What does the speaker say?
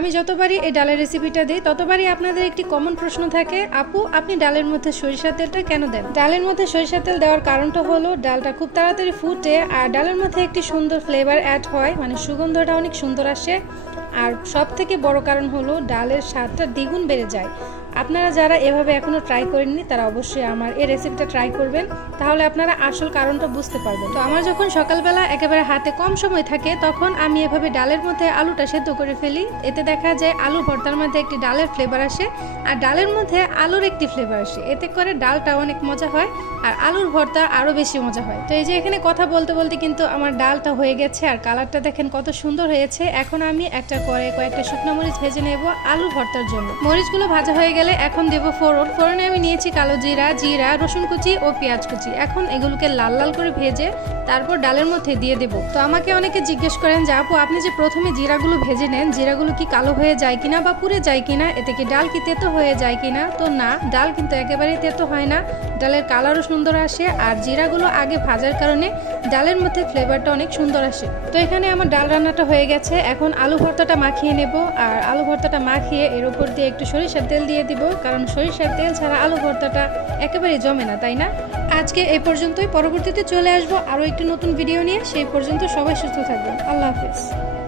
আমি যতবারই এই ডালের রেসিপিটা দিই ততবারই আপনাদের একটি কমন প্রশ্ন থাকে, আপু আপনি ডালের মধ্যে সরিষার তেলটা কেন দেন? ডালের মধ্যে সরিষার তেল দেওয়ার কারণটা হলো ডালটা খুব তাড়াতাড়ি ফুটে আর ডালের মধ্যে একটি সুন্দর ফ্লেভার অ্যাড হয়, মানে সুগন্ধটা অনেক সুন্দর আসে। আর সব থেকে বড় কারণ হলো ডালের স্বাদটা দ্বিগুণ বেড়ে যায়। আপনারা যারা এভাবে এখনও ট্রাই করেননি তারা অবশ্যই আমার এই রেসিপিটা ট্রাই করবেন, তাহলে আপনারা আসল কারণটা বুঝতে পারবেন। তো আমার যখন সকালবেলা একেবারে হাতে কম সময় থাকে তখন আমি এভাবে ডালের মধ্যে আলুটা সেদ্ধ করে ফেলি। এতে দেখা যায় আলু ভর্তার মধ্যে একটি ডালের ফ্লেভার আসে আর ডালের মধ্যে আলুর একটি ফ্লেভার আসে, এতে করে ডালটা অনেক মজা হয় আর আলুর ভর্তা আরও বেশি মজা হয়। তো এই যে এখানে কথা বলতে বলতে কিন্তু আমার ডালটা হয়ে গেছে আর কালারটা দেখেন কত সুন্দর হয়েছে। এখন আমি একটা করে কয়েকটা শুকনো মরিচ ভেজে নেব আলু ভর্তার জন্য। মরিচগুলো ভাজা হয়ে গেলে এখন দেব ফোড়ন। ফোড়নে আমি নিয়েছি কালো জিরা, রসুন কুচি ও পেঁয়াজ কুচি। এখন এগুলোকে লাল লাল করে ভেজে তারপর ডালের মধ্যে দিয়ে দেব। তো আমাকে অনেকে জিজ্ঞেস করেন যে আপু আপনি যে প্রথমে জিরাগুলো ভেজে নেন, জিরাগুলো কি কালো হয়ে যায় কিনা বা পুড়ে যায় কিনা, এতে কি ডাল কি তেতো হয়ে যায় কিনা? তো না, ডাল কিন্তু একেবারেই তেতো হয় না, ডালের কালারও সুন্দর আসে আর জিরাগুলো আগে ভাজার কারণে ডালের মধ্যে ফ্লেভারটা অনেক সুন্দর আসে। তো এখানে আমার ডাল রান্নাটা হয়ে গেছে, এখন আলু ভর্তাটা মাখিয়ে নেব। আর আলু ভর্তাটা মাখিয়ে এর উপর দিয়ে একটু সরিষার তেল দিয়ে দিব, কারণ সরিষার তেল ছাড়া আলু ভর্তাটা একেবারেই জমে না, তাই না? আজকে এই পর্যন্তই, পরবর্তীতে চলে আসবো আরও একটি নতুন ভিডিও নিয়ে। সেই পর্যন্ত সবাই সুস্থ থাকবেন। আল্লাহ হাফেজ।